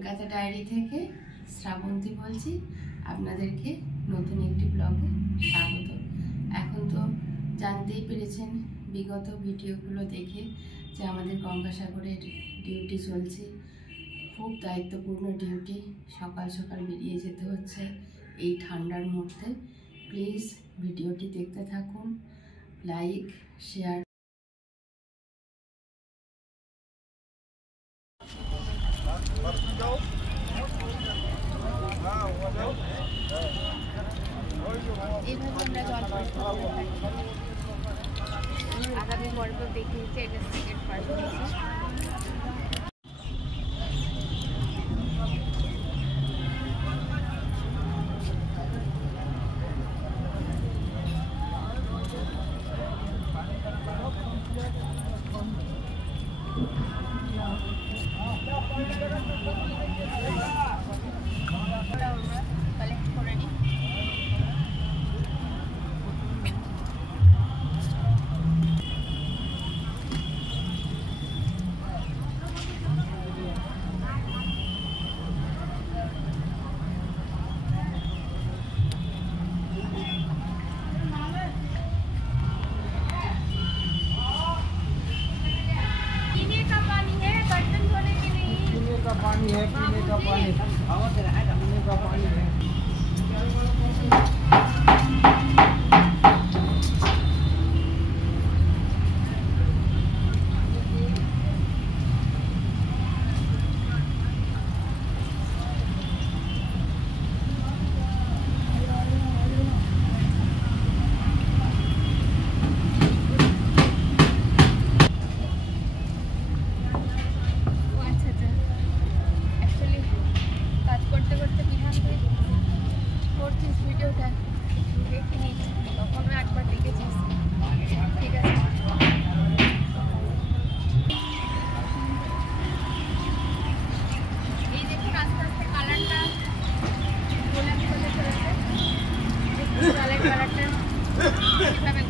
Kolkata diary থেকে শ্রাবন্তী বলছি। আপনাদেরকে নতুন একটি ব্লগে স্বাগত। এখন তো জানতেই পেরেছেন বিগত ভিডিওগুলো দেখে যে আমাদের গঙ্গাসাগরের ডিউটি চলছে। খুব দায়িত্বপূর্ণ ডিউটি, সকাল সকাল বেরিয়ে যেতে হচ্ছে এই ঠান্ডার মধ্যে। প্লিজ ভিডিওটি দেখতে থাকুন, লাইক শেয়ার। আগামী পর্ব দেখিয়েছে, এটা সেকেন্ড পার্ট হয়েছে। কালেক্ট করে নিই। पानी है, पीने का पानी, पीने का पानी है।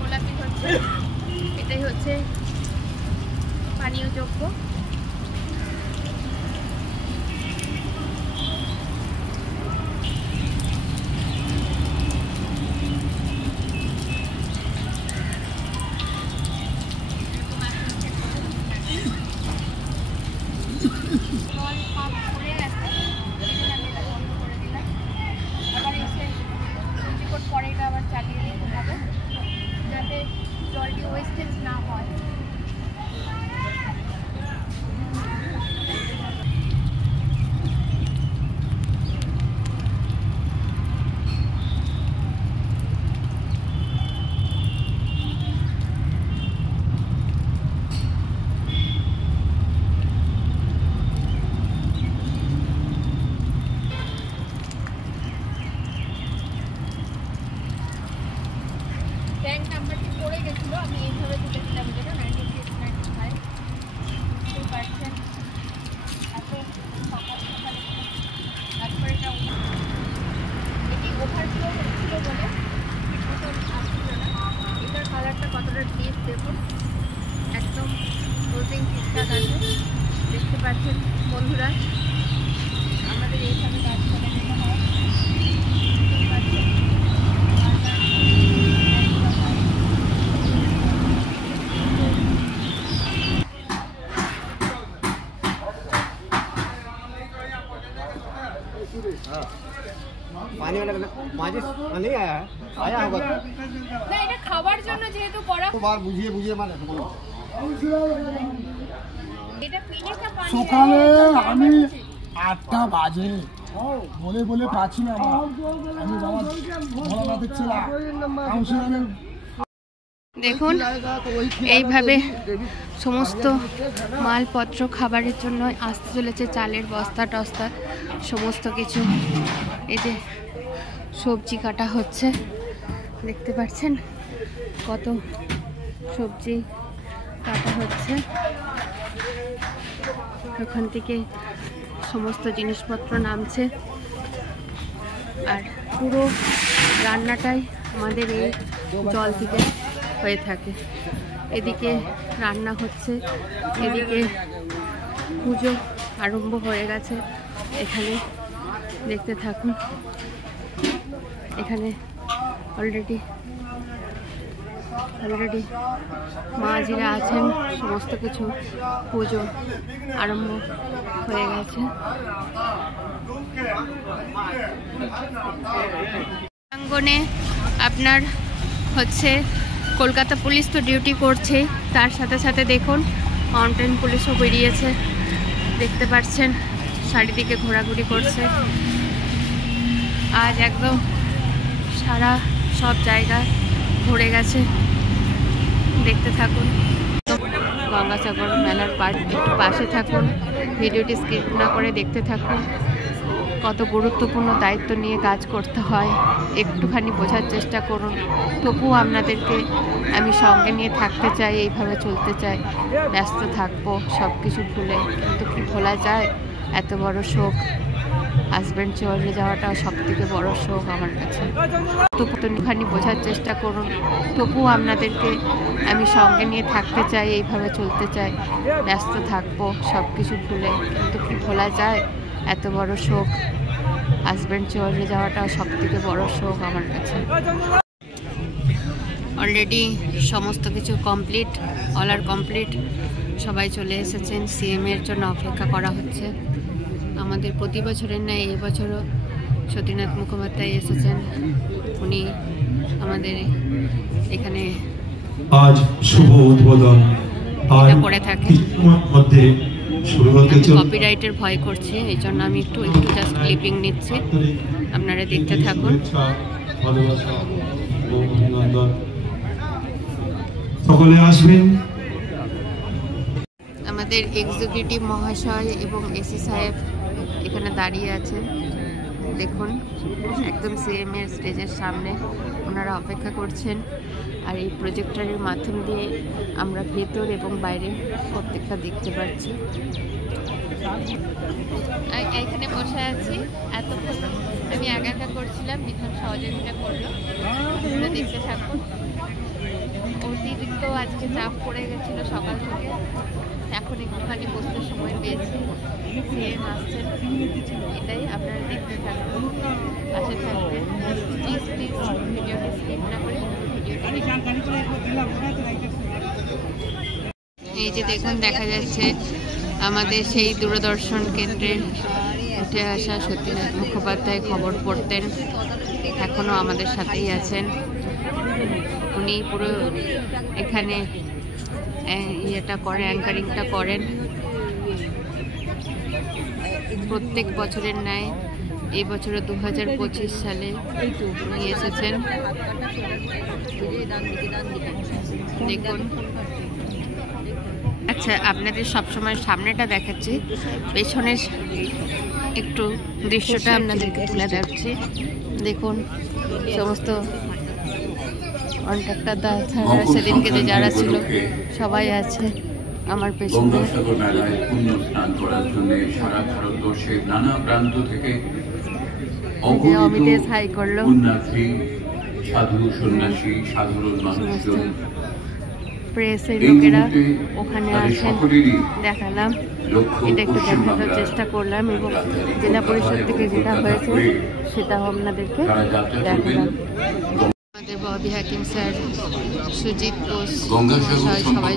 গোলাপি হচ্ছে, এটাই হচ্ছে পানীয় যোগ্য। পরে এটা আবার চালিয়ে দিতে হবে যাতে জলটি ওয়েস্টেজ না হয়। ট্যাঙ্ক নাম্বারটি পড়ে গেছিলো, আমি এইভাবে তুলেছিলাম যেটা 96-95 বুঝতেই পারছেন। এত সকাল সকালে তারপরে এটা এটি ওভারফ্লো হচ্ছিলো বলে ঠিক মতন আসছিল না। এটার কালারটা কতটা ডিপ দেখুন, একদম ক্লোজিং ঠিকঠাক আছে। দেখতে পাচ্ছেন বন্ধুরা, আমাদের এইভাবে কাজ করে নিতে হয়। বুঝতেই পারছেন पानी वाला माचिस नहीं आया है, आया होगा না, এটা খাবার জন্য যেহেতু করা। तो बार बुझिए बुझिए माने এটা পিনে কা পানি। সকালে আমি 8টা বাজে বলে বলে পাচ্ছি না, আমি বাবা ভোলানাথের ছেলে কাউন্সিলরের। দেখুন এইভাবে সমস্ত মালপত্র খাবারের জন্য আসতে চলেছে, চালের বস্তা টস্তা সমস্ত কিছু। এই যে সবজি কাটা হচ্ছে, দেখতে পাচ্ছেন কত সবজি কাটা হচ্ছে। ওখান থেকে সমস্ত জিনিসপত্র নামছে, আর পুরো রান্নাটাই আমাদের এই জল থেকে হয়ে থাকে। এদিকে রান্না হচ্ছে, এদিকে পুজো আরম্ভ হয়ে গেছে। এখানে দেখতে থাকুন। এখানে অলরেডি মাঝিরা আছেন, সমস্ত কিছু পুজো আরম্ভ হয়ে গেছে। প্রাঙ্গণে আপনার হচ্ছে কলকাতা পুলিশ তো ডিউটি করছে, তার সাথে সাথে দেখুন মাউন্টেন পুলিশও বেরিয়েছে, দেখতে পাচ্ছেন চারিদিকে ঘোরাঘুরি করছে। আজ একদম সারা সব জায়গা ঘুরে গেছে, দেখতে থাকুন। গঙ্গাসাগর মেলার একটু পাশে থাকুন, ভিডিওটি স্কিপ না করে দেখতে থাকুন। কত গুরুত্বপূর্ণ দায়িত্ব নিয়ে কাজ করতে হয় একটুখানি বোঝার চেষ্টা করুন। তবুও আপনাদেরকে আমি সঙ্গে নিয়ে থাকতে চাই, এইভাবে চলতে চাই, ব্যস্ত থাকবো সব কিছু ভুলে। কিন্তু কি ভোলা যায়, এত বড় শোক, হাজব্যান্ড চলে যাওয়াটাও সব থেকে বড় শোক আমার কাছে। একটুখানি বোঝার চেষ্টা করুন, তবুও আপনাদেরকে আমি সঙ্গে নিয়ে থাকতে চাই, এইভাবে চলতে চাই, ব্যস্ত থাকবো সব কিছু ভুলে। কিন্তু কি ভোলা যায়, এত বড় শোক, হাজব্যান্ড চলে যাওয়াটাও সব থেকে বড় শোক আমার কাছে। অলরেডি সমস্ত কিছু কমপ্লিট, অল কমপ্লিট, সবাই চলে এসেছেন। সিএমের জন্য অপেক্ষা করা হচ্ছে। আমাদের প্রতি বছরের ন্যায় এবছরও সতীনাথ মুখোপাধ্যায় এসেছেন। উনি আমাদের এখানে আজ শুভ উদ্বোধন করে থাকেন। মধ্যে কপিরাইটের ভয় করছে, এই জন্য আমি একটু জাস্ট ক্লিপিং নিচ্ছি, আপনারা দেখতে থাকুন। সকলে আসবেন। আমাদের এক্সিকিউটিভ মহাশয় এবং এসি সাহেব এখানে দাঁড়িয়ে আছেন, দেখুন একদম সিএমের স্টেজের সামনে ওনারা অপেক্ষা করছেন। আর এই প্রজেক্টরের মাধ্যম দিয়ে আমরা ভেতর এবং বাইরে প্রত্যেকটা দেখতে পাচ্ছি। এখানে বসে আছি, এতক্ষণ আমি একা করছিলাম, বিধান সহযোগিতা করলো, দেখতে থাকুন। অতিরিক্ত আজকে চাপ পড়ে গেছিলো সকাল থেকে, এখন একটুখানি বসতে সময় পেয়েছি। সিএম আসছেন, এটাই আপনারা দেখতে থাকবেন, পাশে থাকবেন। প্লিজ ভিডিওটি স্কিপ না করে এই যে দেখুন, দেখা যাচ্ছে আমাদের সেই দূরদর্শন কেন্দ্রের উঠে আসা সতীনাথ মুখোপাধ্যায় খবর পড়তেন, এখনও আমাদের সাথেই আছেন। উনি পুরো এখানে ইয়েটা করেন, অ্যাঙ্কারিংটা করেন প্রত্যেক বছরের ন্যায়। এই বছরে 2025 সালে উনি এসেছেন, দেখুন। আচ্ছা, আপনাদের সবসময় সামনেটা দেখাচ্ছি, পেছনের একটু দৃশ্যটা আপনাদেরকে তুলে দেখাচ্ছি। দেখুন সমস্ত কন্ট্রাক্টর সেদিনকে যে যারা ছিল সবাই আছে আমার পেছনে। গঙ্গাসাগর মেলায় পুণ্য স্নান করার জন্য সারা ভারতবর্ষের নানা প্রান্ত থেকে অমিতেশ হাই করলো, পুণ্যার্থী, সাধু সন্ন্যাসী, সাধারণ মানুষজন, প্রেসের লোকেরা ওখানে আছেন, দেখালাম। এটা একটু দেখানোর চেষ্টা করলাম এবং জেলা পরিষদ থেকে যেটা হয়েছে সেটাও আপনাদেরকে দেখালাম। আমাদের ববি হাকিম স্যার, সুজিত বোস সবাই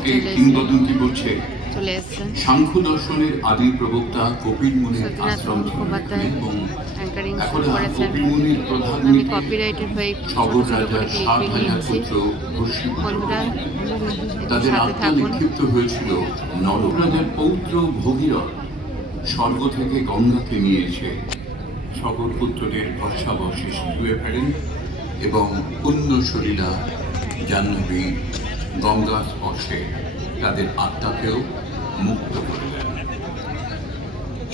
চলে এসছেন। সাংখ্য দর্শনের আদি প্রবক্তা কপিল মুনির সতীনাথ আশ্রম মুখোপাধ্যায় অ্যাঙ্কারিং শুরু করেছেন। মুনির প্রধান আমি কপিরাইটের হয়ে সগর রাজার 7,000 পুত্র বন্ধুরা তাদের সাথে আত্মা থাকুন। নিক্ষিপ্ত হয়েছিল নররাজার পৌত্র ভগীরথ স্বর্গ থেকে গঙ্গাকে নিয়ে এসে সকল পুত্রদের ভরসাবশেষ ধুয়ে ফেলেন এবং পুণ্য শরীরা জাহ্নবী গঙ্গা স্পর্শে তাদের আত্মাকেও মুক্ত করে দেন।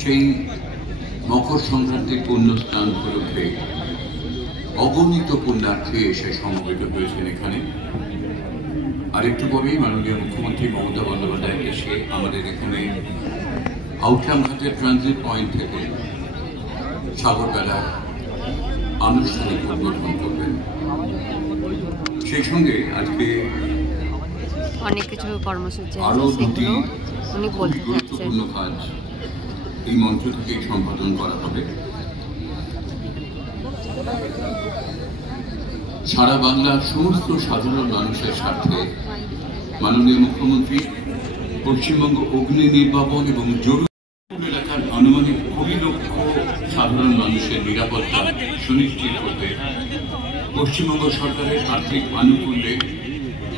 সেই মকর সংক্রান্তির পুণ্য স্নান উপলক্ষে অগণিত পুণ্যার্থী এসে সমবেত হয়েছেন এখানে। আর একটু পরেই মাননীয় মুখ্যমন্ত্রী মমতা বন্দ্যোপাধ্যায় এসে আমাদের এখানে আউটরাম ঘাটের ট্রানজিট পয়েন্ট থেকে সাগরবেলার আনুষ্ঠানিক উদ্বোধন করবেন। সেই সঙ্গে আজকে অনেক কিছু কর্মসূচি আরো আছে, দুটি সেগুলো উনি বলতে থাকছেন। গুরুত্বপূর্ণ কাজ এই মঞ্চ থেকে সম্পাদন করা হবে। সারা বাংলার সমস্ত সাধারণ মানুষের স্বার্থে মাননীয় মুখ্যমন্ত্রী পশ্চিমবঙ্গ অগ্নি নির্বাপন এবং জরুরি এলাকার আনুমানিক 20 লক্ষ সাধারণ মানুষের নিরাপত্তা সুনিশ্চিত করতে পশ্চিমবঙ্গ সরকারের আর্থিক আনুকূল্যে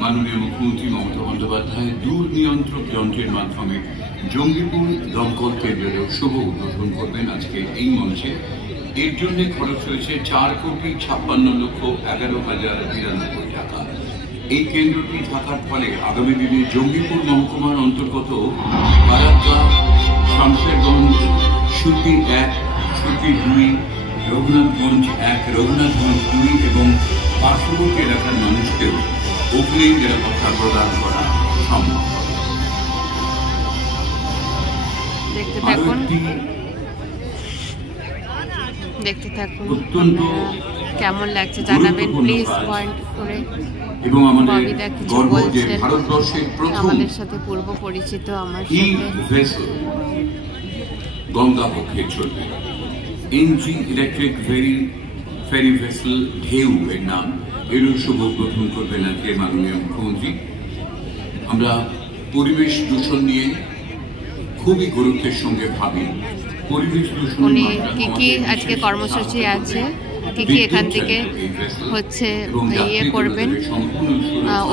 মাননীয় মুখ্যমন্ত্রী মমতা বন্দ্যোপাধ্যায় দূর নিয়ন্ত্রক যন্ত্রের মাধ্যমে জঙ্গিপুর দমকল কেন্দ্রেরও শুভ উদ্বোধন করবেন আজকে এই মঞ্চে। এর জন্য খরচ হয়েছে 4,56,11,092 টাকা। এই কেন্দ্রটি থাকার ফলে আগামী দিনে জঙ্গিপুর মহকুমার অন্তর্গত বারাকগাঁ, শামশেরগঞ্জ, সুতি 1, সুতি 2, রঘুনাথগঞ্জ 1, রঘুনাথগঞ্জ 2 এবং পার্শ্ববর্তী এলাকার মানুষকেও অগ্নি নিরাপত্তা প্রদান করা সম্ভব। দেখতে থাকুন, অত্যন্ত কেমন লাগছে জানাবেন প্লিজ কমেন্ট করে। এবং আমাদের ববিদা কিছু গর্ব যে বলছেন, ভারতবর্ষের প্রথম আমাদের সাথে পূর্ব পরিচিত আমার সাথে ভেসেল গঙ্গা পক্ষে চলবে। এনজি ইলেকট্রিক ফেরি ভেসেল ঢেউ এর নাম, এরও শুভ উদ্বোধন করবেন আজকে মাননীয় মুখ্যমন্ত্রী। আমরা পরিবেশ দূষণ নিয়ে খুবই গুরুত্বের সঙ্গে ভাবি। পরিবেশ দূষণ উনি কি কি আজকে কর্মসূচি আছে, কি কি এখান থেকে হচ্ছে ইয়ে করবেন,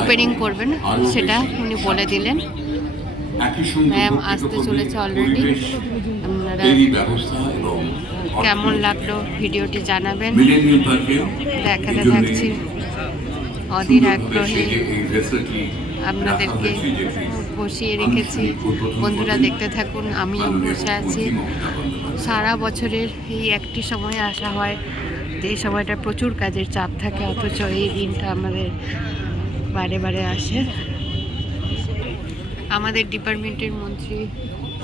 ওপেনিং করবেন, সেটা উনি বলে দিলেন। ম্যাম আসতে চলেছে অলরেডি। আপনারা কেমন লাগলো ভিডিওটি জানাবেন। দেখাতে থাকছি অধীর আগ্রহে আপনাদেরকে বসিয়ে রেখেছি। বন্ধুরা দেখতে থাকুন, আমিও বসে আছি। সারা বছরের এই একটি সময় আসা হয় যে সময়টা প্রচুর কাজের চাপ থাকে, অথচ এই দিনটা আমাদের বারে বারে আসে। আমাদের ডিপার্টমেন্টের মন্ত্রী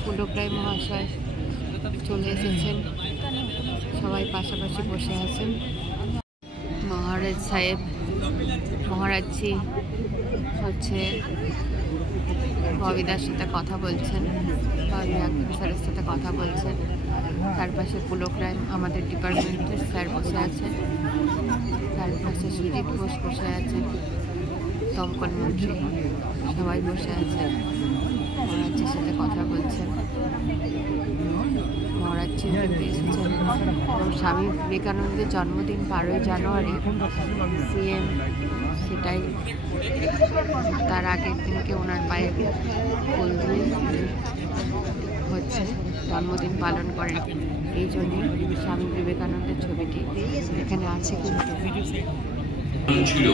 পুলক রায় মহাশয় চলে এসেছেন, সবাই পাশাপাশি বসে আছেন। মহারাজ সাহেব, মহারাজজি হচ্ছে ববিদার সাথে কথা বলছেন, ববি আক্তার স্যারের সাথে কথা বলছেন। তার পাশে পুলক রায় আমাদের ডিপার্টমেন্টের স্যার বসে আছেন, তার পাশে সুজিত ঘোষ বসে আছেন, দমকল মন্ত্রী, সবাই বসে আছেন। মহারাজজির সাথে কথা বলছেন। মহারাজজি এসেছেন এবং স্বামী বিবেকানন্দের জন্মদিন 12ই জানুয়ারি, সিএম সেটাই তার আগের দিনকে ওনার পায়ে ফুল দিয়ে হচ্ছে জন্মদিন পালন করেন। এই জন্যে স্বামী বিবেকানন্দের ছবিটি এখানে আছে। কিন্তু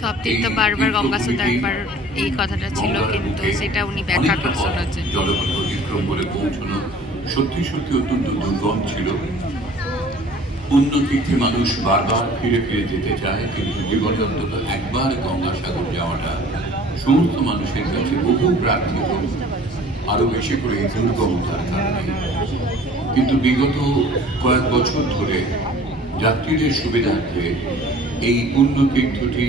সব তীর্থ বারবার গঙ্গা সুতা একবার এই কথাটা ছিল, কিন্তু সেটা উনি ব্যাখ্যা করে শোনাচ্ছেন। জলপথ অতিক্রম করে পৌঁছানো সত্যি সত্যি অত্যন্ত দুর্গম ছিল। অন্য তীর্থে মানুষ বারবার ফিরে ফিরে যেতে চায়, কিন্তু জীবনে অন্তত একবার গঙ্গাসাগর যাওয়াটা সমস্ত মানুষের কাছে বহু প্রার্থিত, আরো বেশি করে এই দুর্গমতার কারণে। কিন্তু বিগত কয়েক বছর ধরে যাত্রীদের সুবিধার্থে এই পুণ্যতীর্থটি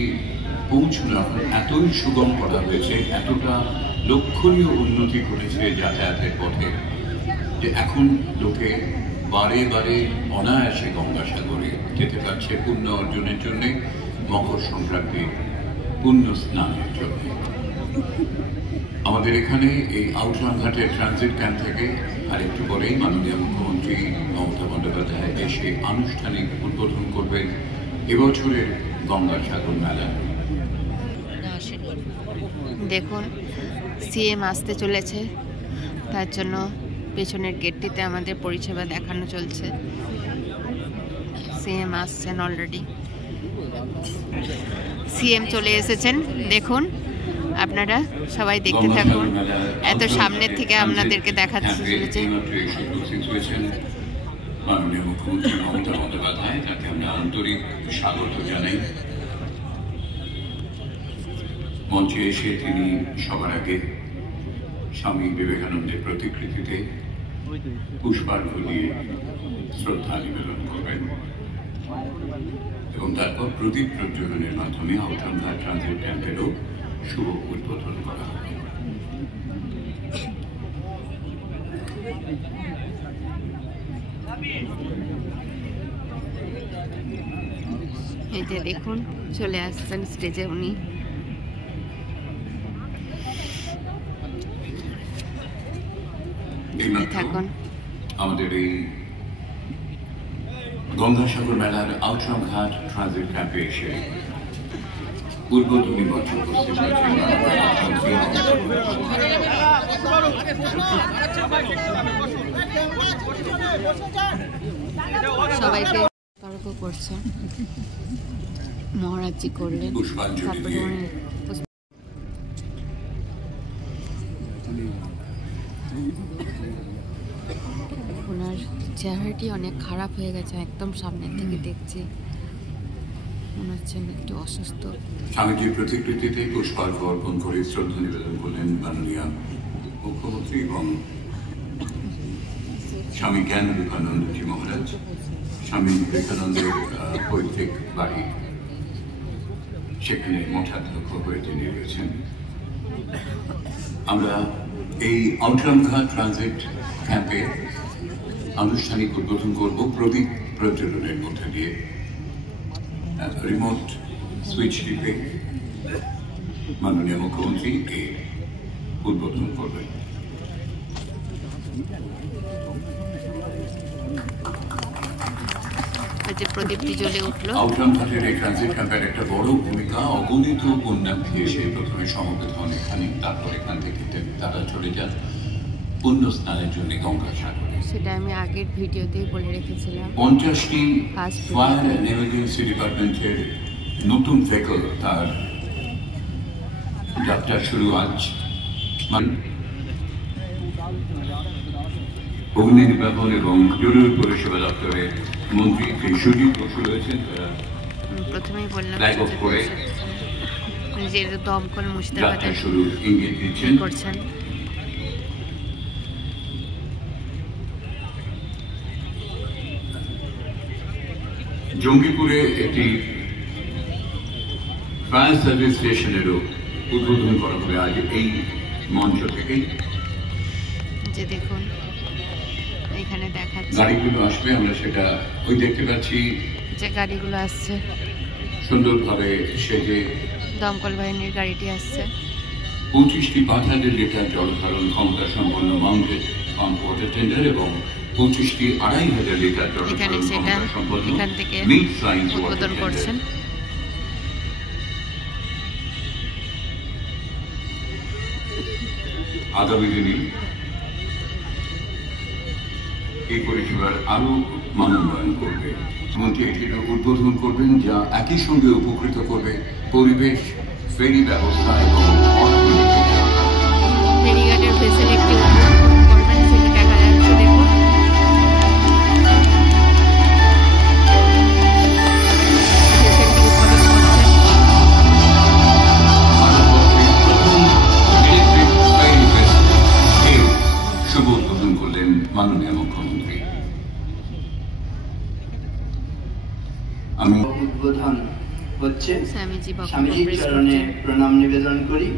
পৌঁছানো এখন এতই সুগম করা হয়েছে, এতটা লক্ষণীয় উন্নতি করেছে যাতায়াতের পথে, যে এখন লোকে বারে বারে অনায়াসে গঙ্গাসাগরে যেতে পারছে পুণ্য অর্জনের জন্য, মকর সংক্রান্তির পুণ্য স্নানের জন্য। আমাদের এখানে এই আউটরামঘাটের ট্রানজিট ক্যাম্প থেকে আরেকটু পরেই মাননীয় মুখ্যমন্ত্রী মমতা বন্দ্যোপাধ্যায় এসে আনুষ্ঠানিক উদ্বোধন করবেন এবছরের গঙ্গাসাগর মেলা। দেখুন, সিএম আসতে চলেছে, তার জন্য পেছনের গেটটিতে আমাদের পরিষেবা দেখানো চলছে। সিএম আসছেন অলরেডি, সিএম চলে এসেছেন। দেখুন, আপনারা সবাই দেখতে থাকুন, এত সামনের থেকে আপনাদেরকে দেখাতে চলেছে। মাননীয় মুখ্যমন্ত্রী মমতা বন্দ্যোপাধ্যায়, তাকে আমরা আন্তরিক স্বাগত জানাই। মঞ্চে এসে তিনি সবার আগে স্বামী বিবেকানন্দের প্রতিকৃতিতে পুষ্পার্ঘ্য দিয়ে শ্রদ্ধা নিবেদন করবেন এবং তারপর প্রদীপ প্রজ্বলনের মাধ্যমে আউটরামঘাট ট্রানজিট ক্যাম্পেরও শুভ উদ্বোধন করা হবে। এই যে দেখুন চলে আসছেন স্টেজে উনি। থাকুন আমাদের এই গঙ্গাসাগর মেলার আউটরাম ঘাট ট্রানজিট ক্যাম্পে এসে উদ্বোধনী মঞ্চে উপস্থিত হয়েছেন সবাইকে তর্ক করছে, মহারাজজি করলেন, পুষ্পাঞ্জলি দিয়ে ওনার চেহারাটি অনেক খারাপ হয়ে গেছে, একদম সামনের থেকে দেখছি মনে হচ্ছে একটু অসুস্থ। স্বামীজির প্রতিকৃতিতে পুষ্পার্ঘ অর্পণ করে শ্রদ্ধা নিবেদন করলেন মাননীয় মুখ্যমন্ত্রী এবং স্বামী জ্ঞানানন্দজি মহারাজ। স্বামী বিবেকানন্দের পৈতৃক বাড়ি, সেখানে মঠাধ্যক্ষ হয়ে তিনি রয়েছেন। আমরা এই আউটরাম ঘাট ট্রানজিট ক্যাম্পে আনুষ্ঠানিক উদ্বোধন করব প্রদীপ প্রজ্বলনের মধ্যে দিয়ে। রিমোট সুইচ টিপে মাননীয় মুখ্যমন্ত্রী এই উদ্বোধন করবেন। যে প্রদীপটি জ্বলে উঠলো। আউটরাম ঘাটের এই ট্রানজিট ক্যাম্পের একটা বড় ভূমিকা, অগণিত পুণ্যার্থী এসে প্রথমে সমবেত হন এখানে, তারপর এখান থেকে তারা চলে যান পুণ্য স্নানের জন্য গঙ্গাসাগরে। সেটা আমি আগের ভিডিওতেই বলে রেখেছিলাম। 50টি ফায়ার অ্যান্ড এমার্জেন্সি ডিপার্টমেন্টের নতুন ভেহিকল তার যাত্রা শুরু আজ। অগ্নি নির্বাপন এবং জরুরি পরিষেবা দপ্তরের মন্ত্রী শ্রী সুজিত বসু রয়েছেন। তারা প্রথমেই বললাম করে যে দমকল মুর্শিদাবাদে শুরু ইঙ্গিত দিচ্ছেন করছেন। জঙ্গিপুরে একটি ফায়ার সার্ভিস স্টেশনেরও উদ্বোধন করা হবে আজ এই মঞ্চ থেকে। যে দেখুন এখানে দেখাচ্ছে গাড়িগুলো আসবে, আমরা সেটা ওই দেখতে পাচ্ছি যে গাড়িগুলো আসছে, সুন্দরভাবে সেজে দমকল বাহিনীর গাড়িটি আসছে। 25টি 5,000 লিটার জল ধারণ ক্ষমতা সম্পন্ন মাউন্টেড পাম্প ওয়াটার টেন্ডার এবং 25টি 2,500 লিটার জল এখানে ধারণ সেটা ক্ষমতা সম্পন্ন এখান থেকে মিড সাইন্স ওয়াটার উদ্বোধন করছেন। আগামী দিনে এই পরিষেবার আরো মানোন্নয়ন করবে। মন্ত্রী এটির উদ্বোধন করবেন, যা একই সঙ্গে উপকৃত করবে পরিবেশ, ফেরি ব্যবস্থা এবং অর্থনীতি। ফেরিঘাটের ফেসিলিটি উদ্বোধন করবেন, সেটা দেখা যাচ্ছে দেখুন। শুভ উদ্বোধন করলেন মাননীয় মুখ্যমন্ত্রী। আমি উদ্বোধন হচ্ছে, স্বামীজি স্বামীজির চরণে প্রণাম নিবেদন করি।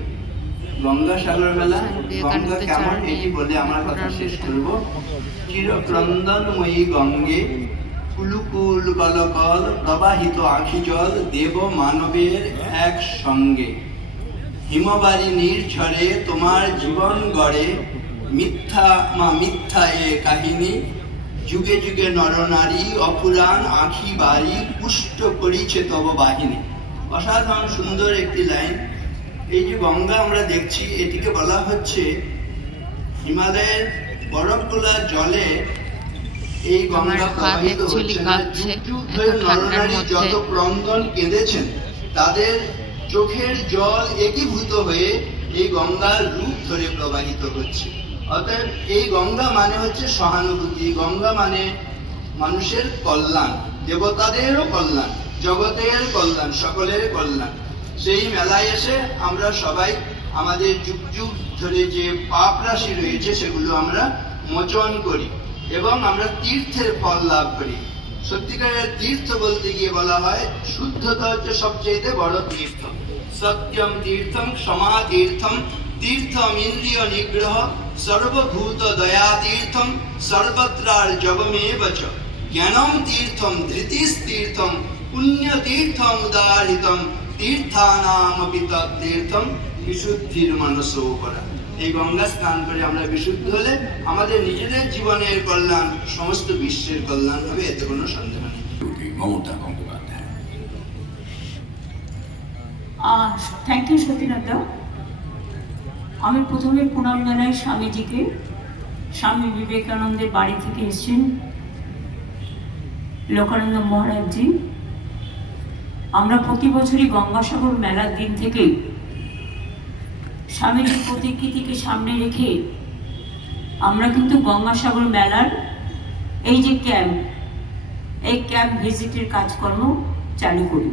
গঙ্গাসাগর মেলা, গঙ্গা কেমন এটি বলে আমার কথা শেষ করব। চিরক্রন্দনময়ী গঙ্গে কুলুকুল কলকল প্রবাহিত আখি জল দেব মানবের এক সঙ্গে। হিমবারি নির্ঝরে তোমার জীবন গড়ে, মিথ্যা মা মিথ্যা এ কাহিনী। যুগে যুগে নরনারী অপুরাণ আখি বাড়ি পুষ্ট করিছে তব বাহিনী। অসাধারণ সুন্দর একটি লাইন। এই যে গঙ্গা আমরা দেখছি, এটিকে বলা হচ্ছে হিমালয়ের বরফগুলা জলে এই গঙ্গা প্রবাহিত হচ্ছে। যুগ যুগ ধরে নরনারী যত ক্রন্দন কেঁদেছেন, তাদের চোখের জল একীভূত হয়ে এই গঙ্গার রূপ ধরে প্রবাহিত হচ্ছে। অতএব এই গঙ্গা মানে হচ্ছে সহানুভূতি, গঙ্গা মানে মানুষের কল্যাণ, দেবতাদেরও কল্যাণ, জগতের কল্যাণ, সকলের কল্যাণ। সেই মেলায় এসে আমরা সবাই আমাদের যুগ যুগ ধরে যে পাপ রাশি রয়েছে সেগুলো আমরা মোচন করি এবং আমরা তীর্থের ফল লাভ করি। সত্যিকারের তীর্থ বলতে গিয়ে বলা হয় শুদ্ধতা হচ্ছে সবচেয়ে বড় তীর্থ। সত্যম তীর্থম, ক্ষমা তীর্থম, तीर्थम इंद्रिय निग्रह सर्वभूत दया तीर्थम सर्वत्रार्जवमेव च ज्ञानम तीर्थम धृतिस्तीर्थम पुण्य तीर्थम उदाहृतम तीर्थानामपि तत्तीर्थम विशुद्धिर मनसोपरा। এই গঙ্গা স্নান করে আমরা বিশুদ্ধ হলে আমাদের নিজেদের জীবনের কল্যাণ সমস্ত বিশ্বের কল্যাণ হবে, এতে কোনো সন্দেহ নেই। মমতা বন্দ্যোপাধ্যায়। থ্যাংক ইউ সতীনাথ দা। আমি প্রথমে প্রণাম জানাই স্বামীজিকে। স্বামী বিবেকানন্দের বাড়ি থেকে এসেছেন লোকানন্দ মহারাজজি। আমরা প্রতি বছরই গঙ্গাসাগর মেলার দিন থেকে স্বামীজির প্রতিকৃতিকে সামনে রেখে আমরা কিন্তু গঙ্গাসাগর মেলার এই যে ক্যাম্প, এই ক্যাম্প ভিজিটের কাজকর্ম চালু করি।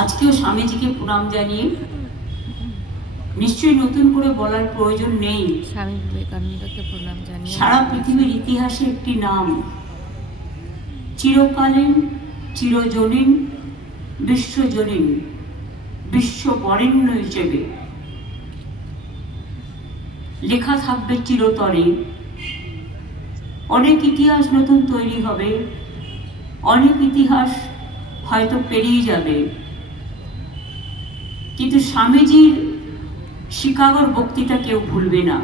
আজকেও স্বামীজিকে প্রণাম জানিয়ে নিশ্চয়ই নতুন করে বলার প্রয়োজন নেই, স্বামী বিবেকানন্দকে প্রণাম জানিয়ে সারা পৃথিবীর ইতিহাসে একটি নাম, চিরকালীন, চিরজনীন, বিশ্বজনীন, বিশ্ববরেণ্য হিসেবে লেখা থাকবে চিরতরে। অনেক ইতিহাস নতুন তৈরি হবে, অনেক ইতিহাস হয়তো পেরিয়ে যাবে, কিন্তু স্বামীজির শিকাগোর বক্তৃতা কেউ ভুলবে না।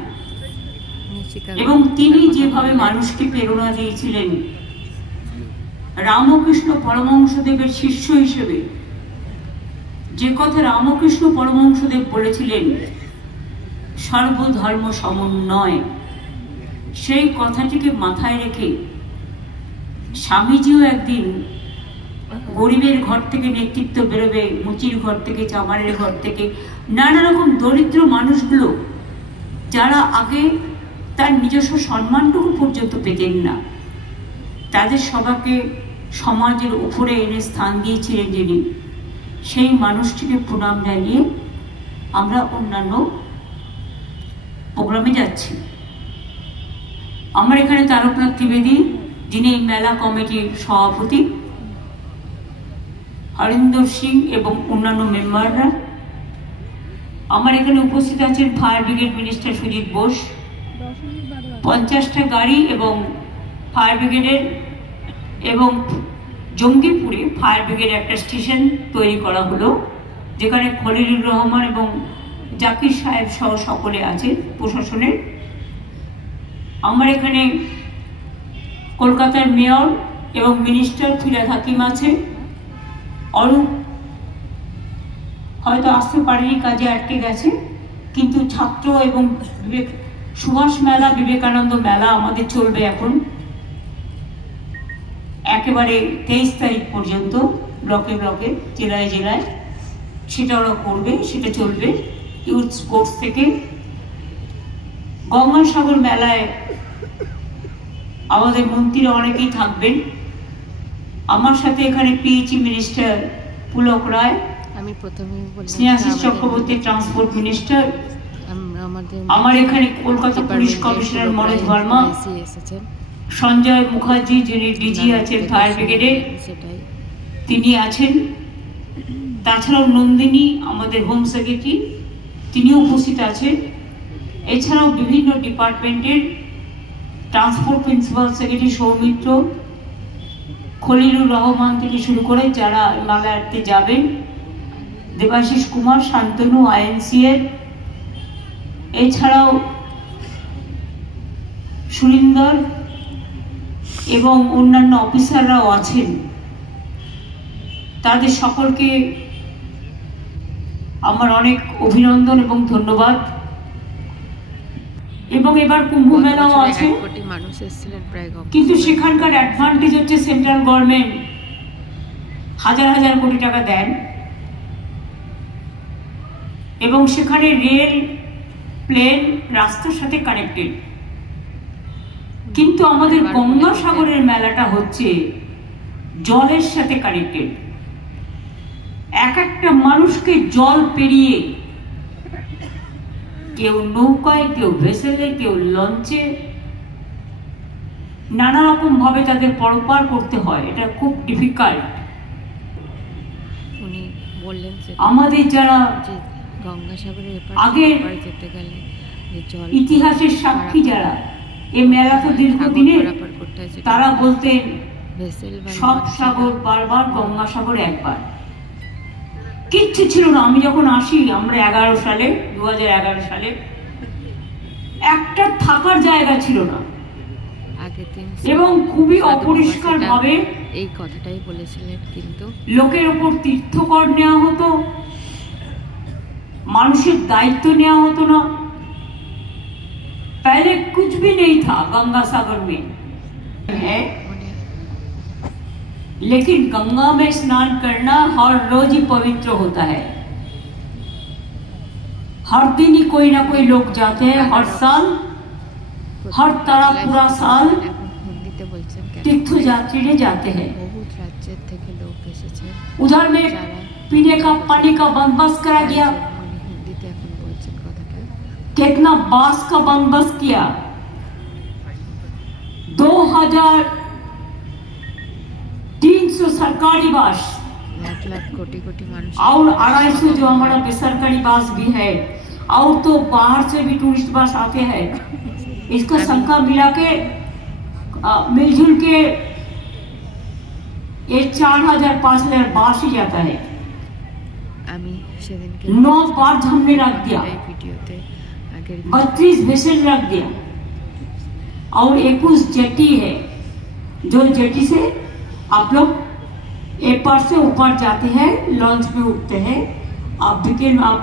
এবং তিনি যেভাবে মানুষকে প্রেরণা দিয়েছিলেন, রামকৃষ্ণ পরমহংসদেবের শিষ্য হিসেবে যে কথা রামকৃষ্ণ পরমহংসদেব বলেছিলেন, সর্বধর্ম সমন্বয়, সেই কথাটিকে মাথায় রেখে স্বামীজিও একদিন গরিবের ঘর থেকে নেতৃত্ব বেরোবে, মুচির ঘর থেকে, চামারের ঘর থেকে, নানা রকম দরিদ্র মানুষগুলো যারা আগে তার নিজস্ব সম্মানটুকু পর্যন্ত পেতেন না, তাদের সবাইকে সমাজের উপরে এনে স্থান দিয়েছিলেন যিনি, সেই মানুষটিকে প্রণাম জানিয়ে আমরা অন্যান্য প্রোগ্রামে যাচ্ছি। আমার এখানে তারকনাথ ত্রিবেদী, যিনি এই মেলা কমিটির সভাপতি, হরিন্দর সিং এবং অন্যান্য মেম্বাররা। আমার এখানে উপস্থিত আছেন fire brigade minister Sujit Bose. 50টা গাড়ি এবং ফায়ার ব্রিগেডের এবং জঙ্গিপুরে ফায়ার ব্রিগেড একটা স্টেশন তৈরি করা হলো, যেখানে খলিলুর রহমান এবং জাকির সাহেব সহ সকলে আছে প্রশাসনের। আমার এখানে কলকাতার মেয়র এবং মিনিস্টার ফিরাদ হাকিম আছে। অরূপ হয়তো আসতে পারেনি, কাজে আটকে গেছে, কিন্তু ছাত্র এবং সুভাষ মেলা, বিবেকানন্দ মেলা আমাদের চলবে এখন একেবারে 23 তারিখ পর্যন্ত, ব্লকে ব্লকে, জেলায় জেলায়, সেটা ওরা করবে, সেটা চলবে ইউথ স্পোর্টস থেকে। গঙ্গাসাগর মেলায় আমাদের মন্ত্রীরা অনেকেই থাকবেন। আমার সাথে এখানে পিএইচই মিনিস্টার পুলক রায়, আমি প্রথমেই বললাম স্নেহাশিস চক্রবর্তী ট্রান্সপোর্ট মিনিস্টার, আমার এখানে কলকাতা পুলিশ কমিশনার মনোজ ভার্মা, সঞ্জয় মুখার্জি যিনি ডিজি আছেন ফায়ার ব্রিগেডের, তিনি আছেন। তাছাড়াও নন্দিনী আমাদের হোম সেক্রেটারি, তিনিও উপস্থিত আছেন। এছাড়াও বিভিন্ন ডিপার্টমেন্টের transport principal secretary Soumitra, Khalilur Rahman থেকে শুরু করে যারা মেলাতে যাবেন, দেবাশিস কুমার, শান্তনু, আইএনসিএর, এছাড়াও সুরিন্দর এবং অন্যান্য অফিসাররাও আছেন। তাদের সকলকে আমার অনেক অভিনন্দন এবং ধন্যবাদ। এবং এবার কুম্ভ মেলাও আছে, কিন্তু সেখানকার অ্যাডভান্টেজ হচ্ছে সেন্ট্রাল গভর্নমেন্ট হাজার হাজার কোটি টাকা দেন এবং সেখানে রেল, প্লেন, রাস্তার সাথে কানেক্টেড। কিন্তু আমাদের গঙ্গাসাগরের মেলাটা হচ্ছে জলের সাথে কানেক্টেড। এক একটা মানুষকে জল পেরিয়ে, কেউ নৌকায়, কেউ ভেসেলে, কেউ লঞ্চে, নানা রকম ভাবে তাদের পরপার করতে হয়। এটা খুব ডিফিকাল্ট। আমাদের যারা গঙ্গাসাগরের আগের এপার যেতে গেলে যে জল ইতিহাসের সাক্ষী যারা এই মেলা তো দীর্ঘদিনের, তারা বলতেন ভেসেল বা সব সাগর বারবার, গঙ্গাসাগর একবার। কিচ্ছু ছিল না। আমি যখন আসি, আমরা 2011 সালে একটা থাকার জায়গা ছিল না আগের দিন এবং খুবই অপরিষ্কার ভাবে এই কথাটাই বলেছিলেন। কিন্তু লোকের ওপর তীর্থকর নেওয়া হতো, মানুষের দায়িত্ব নেওয়া হতো না। पहले कुछ भी नहीं था गंगा सागर में है, लेकिन गंगा में स्नान करना हर रोज ही पवित्र होता है। हर दिन ही कोई ना कोई लोग जाते हैं, हर साल, हर तरह पूरा साल হিন্দিতে বলছেন কেন? तीर्थ यात्री जाते हैं। বহুত রাজ্যের থেকে লোক এসেছে। उधर में पीने का पानी का बंदोबस्त करा गया। হিন্দিতে এখন বলছেন কথাটা। कितना बांस का बंदोबस्त किया। 2300 सरकारी बास लाख लाख कोटि कोटि মানুষ और 250 जो हमारा बेसरकारी बास भी है, और तो बाहर से भी टूरिस्ट बास आते हैं। इसका संख्या मिला के मिलजुल के ये 4000-5000 बास ही जाता है। আমি সেদিনকে 9 बार्ज हमने रख दिया, এই ভিডিওতে আগের 32 वेसल रख दिया और 21 जेटी है। जो जेटी से आप लोग एपार से ऊपर जाते हैं, लॉन्च में उठते हैं, आप विकेट में, आप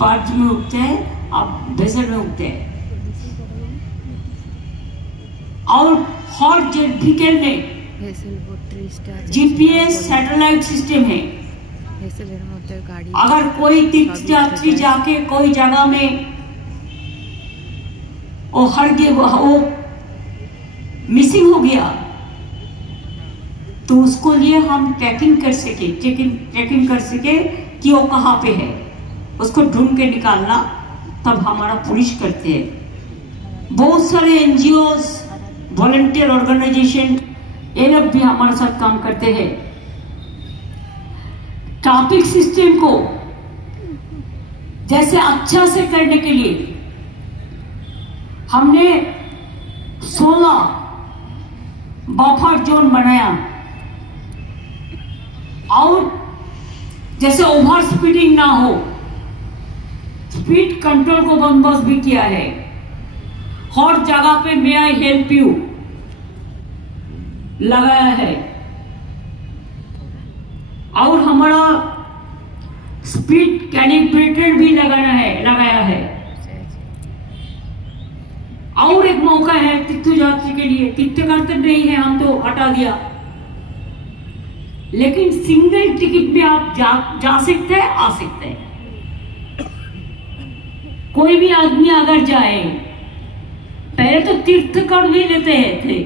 बार्ज में उठते हैं, आप वेसल में उठते हैं। और हर व्हीकल में ভেসেল 32টা আছে। जीपीएस सैटेलाइट सिस्टम है। ভেসেলের মধ্যে গাড়ি अगर कोई तीर्थ यात्री जाके कोई जगह में वो हर गए, वो मिसिंग हो गया, तो उसको लिए हम ट्रैकिंग कर सके, ट्रैकिंग कर सके कि वो कहाँ पे है, उसको ढूंढ के निकालना, तब हमारा पुलिस करते हैं। बहुत सारे एनजीओस, वॉलंटियर ऑर्गेनाइजेशन, ये लोग भी हमारे साथ काम करते हैं। ट्रैफिक सिस्टम को जैसे अच्छा से करने के लिए हमने 16 बफर जोन बनाया और जैसे ओवर स्पीडिंग ना हो, स्पीड कंट्रोल को बंदोबस्त भी किया है। हर जगह पे मे आई हेल्प यू लगाया है और हमारा स्पीड कैलिब्रेटर भी लगाया है। और एक मौका है तीर्थ यात्री के लिए, तीर्थ करते नहीं है, हम तो हटा दिया, लेकिन सिंगल टिकट में आप जा सकते हैं, आ सकते हैं। कोई भी आदमी अगर जाए, पहले तो तीर्थ कर भी लेते थे,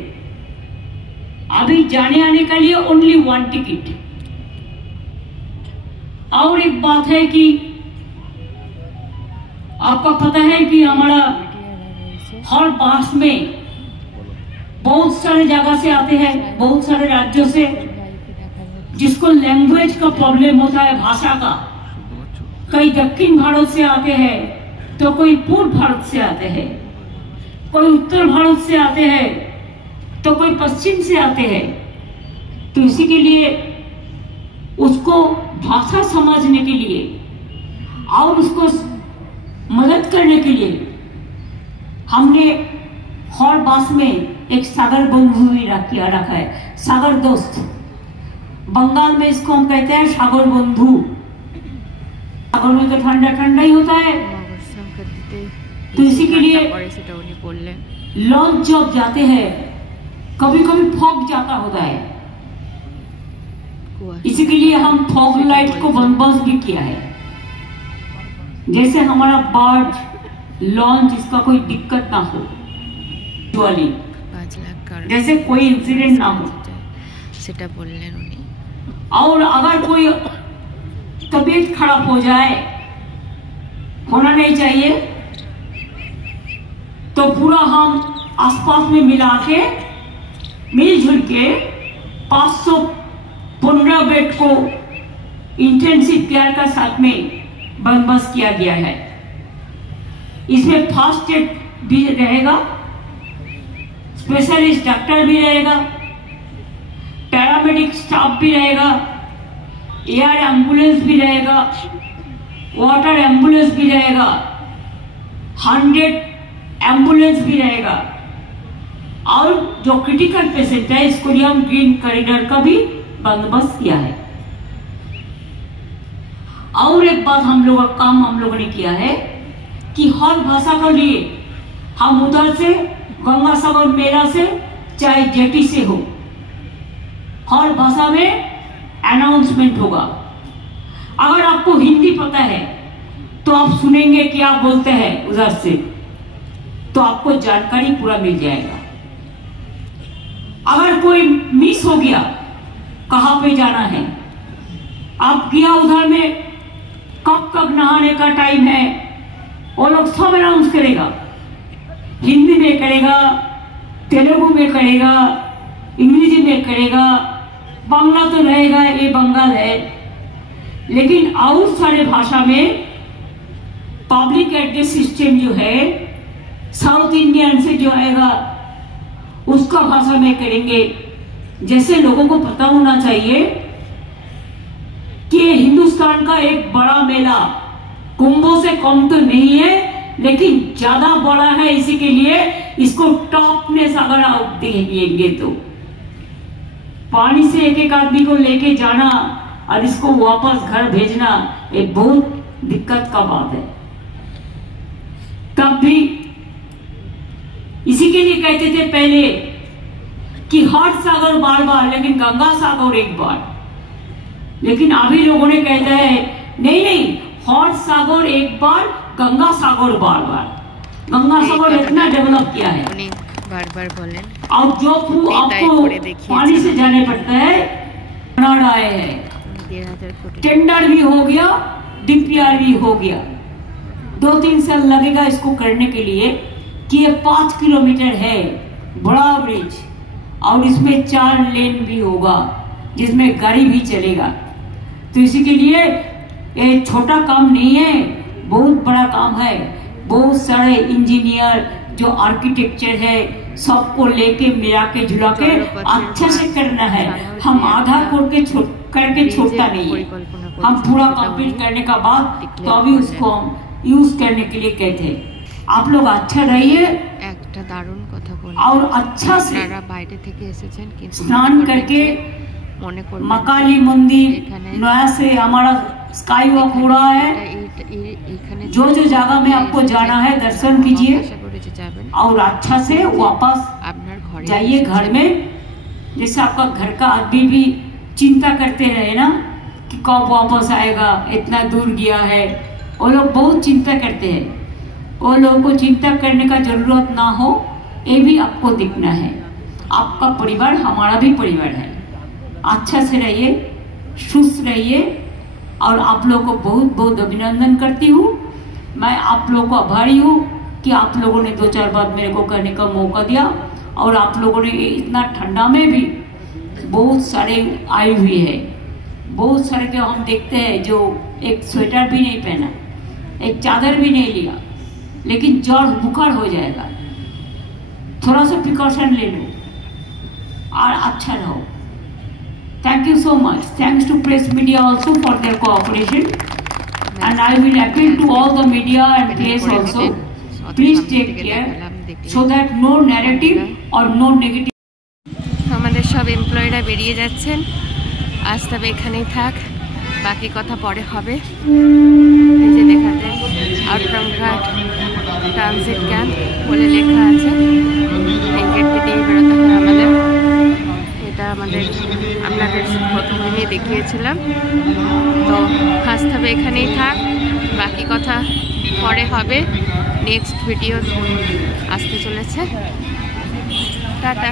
अभी जाने आने के लिए ओनली 1 टिकट। और एक बात है कि आपको पता है कि हमारा हर बास में बहुत सारे जगह से आते हैं, बहुत सारे राज्यों से, जिसको लैंग्वेज का प्रॉब्लम होता है, भाषा का। कई दक्षिण भारत से आते हैं, तो कोई पूर्व भारत से आते हैं, कोई उत्तर भारत से आते हैं, तो कोई पश्चिम से आते हैं। तो इसी के लिए उसको भाषा समझने के लिए और उसको मदद करने के लिए हमने हर बास में एक सागर बंधु भी रखा है, सागर दोस्त। बंगाल में इसको हम कहते हैं सागर बंधु। सागर में तो ठंडा ठंडा ही होता है, तो इसी के लिए लॉन्च जब जाते हैं कभी कभी फॉग जाता होता है, इसी के लिए हम फॉग लाइट को बंदोबस्त भी किया है। जैसे हमारा बार्ज लॉन्च, इसका कोई दिक्कत ना हो, जैसे कोई इंसिडेंट ना हो। और अगर कोई तबीयत खराब हो जाए, होना नहीं चाहिए, तो पूरा हम आसपास में मिला के मिलजुल के 515 बेड को इंटेंसिव केयर का साथ में बंदोबस्त किया गया है। इसमें फर्स्ट एड भी रहेगा, स्पेशलिस्ट डॉक्टर भी रहेगा, पैरामेडिक स्टाफ भी रहेगा, एयर एम्बुलेंस भी रहेगा, वाटर एम्बुलेंस भी रहेगा, 100 एम्बुलेंस भी रहेगा, और जो क्रिटिकल पेशेंट है इसको लिए हम ग्रीन कॉरिडोर का भी बंदोबस्त किया है। और एक बात हम लोगों ने किया है कि हर भाषा के लिए हम उधर से गंगा सागर मेला से चाहे जेटी से हो, हर भाषा में अनाउंसमेंट होगा। अगर आपको हिंदी पता है तो आप सुनेंगे क्या बोलते हैं उधर से, तो आपको जानकारी पूरा मिल जाएगा। अगर कोई मिस हो गया कहां पे जाना है, आप गया उधर में कब कब नहाने का टाइम है, वो लोग सब अनाउंस करेगा, हिंदी में करेगा, तेलुगु में करेगा, इंग्लिश में करेगा, बांग्ला तो रहेगा, ये बंगाल है, लेकिन और सारे भाषा में पब्लिक एड्रेस सिस्टम जो है साउथ इंडियन से जो आएगा उसका भाषा में करेंगे। जैसे लोगों को पता होना चाहिए कि हिंदुस्तान का एक बड़ा मेला कुंभों से कम तो नहीं है, लेकिन ज्यादा बड़ा है, इसी के लिए इसको टॉप में अगर आप देखेंगे तो पानी से एक एक आदमी को लेके जाना और इसको वापस घर भेजना एक बहुत दिक्कत का बात है। तब भी इसी के लिए कहते थे पहले कि हर सागर बार बार, लेकिन गंगा सागर एक बार। लेकिन अभी लोगों ने कहते हैं नहीं, हर सागर एक बार, गंगा सागर बार बार। गंगा सागर इतना डेवलप किया है, बार बोलें, और जो आपको पानी से जाने पड़ता है, कनाडा है, टेंडर भी हो गया, डीपीआर भी हो गया। 2-3 साल लगेगा इसको करने के लिए कि ये 5 किलोमीटर है बड़ा ब्रिज, और इसमें 4 लेन भी होगा जिसमें गाड़ी भी चलेगा। तो इसी के लिए ये छोटा काम नहीं है, बहुत बड़ा काम है। बहुत सारे इंजीनियर जो आर्किटेक्चर है सबको लेके मिला के झुला के अच्छा से करना है। हम आधा करके छोड़ता नहीं है, हम पूरा कंप्लीट करने का बाद तो अभी उसको हम यूज करने के लिए कहते हैं। आप लोग अच्छा रहिए, একটা দারুণ কথা বলেন, और अच्छा से আপনারা বাইরে থেকে এসেছেন কিন্তু स्नान करके মনে করবেন मकाली मंदिर नया से हमारा स्काई वॉक हो रहा है। এখানে जो जगह में आपको जाना है दर्शन कीजिए আশা করে যে যাবেন, और अच्छा से वापस আপনার ঘরে जाइए घर में। जैसे आपका घर का आदमी भी चिंता करते रहे ना कि कब वापस आएगा, इतना दूर गया है, वो लोग बहुत चिंता करते हैं। वो लोगों को चिंता करने का जरूरत ना हो, ये भी आपको दिखना है। आपका परिवार हमारा भी परिवार है। अच्छा से रहिए, सुस्त रहिए, और आप लोगों को बहुत बहुत अभिनंदन करती हूँ। मैं आप लोगों को आभारी हूँ कि आप लोगों ने 2-4 बार मेरे को करने का मौका दिया, और आप लोगों ने इतना ठंडा में भी बहुत सारे आई हुई है। बहुत सारे के हम देखते हैं जो एक स्वेटर भी नहीं पहना, एक चादर भी नहीं लिया, लेकिन ज्वर बुखार हो जाएगा। थोड़ा सा प्रिकॉशन ले लो और अच्छा रहो। Thank you so much. Thanks to press media also for their cooperation, and I will appeal to all the media and press also, please take care so that no narrative or no negative. আমাদের সব এমপ্লয়িরা বেরিয়ে যাচ্ছেন, আজ তবে এখানেই থাক, বাকি কথা পরে হবে। এই যে দেখা যায় আউটরামঘাট ট্রানজিট ক্যাম্প বলে লেখা আছে, এই গেটটি দিয়ে বেরোতে হয় আমাদের। এটা আমাদের আপনাদের প্রথম দিনে দেখিয়েছিলাম। তো আজ তবে এখানেই থাক, বাকি কথা পরে হবে। নেক্সট ভিডিও আসতে চলেছে। টাটা।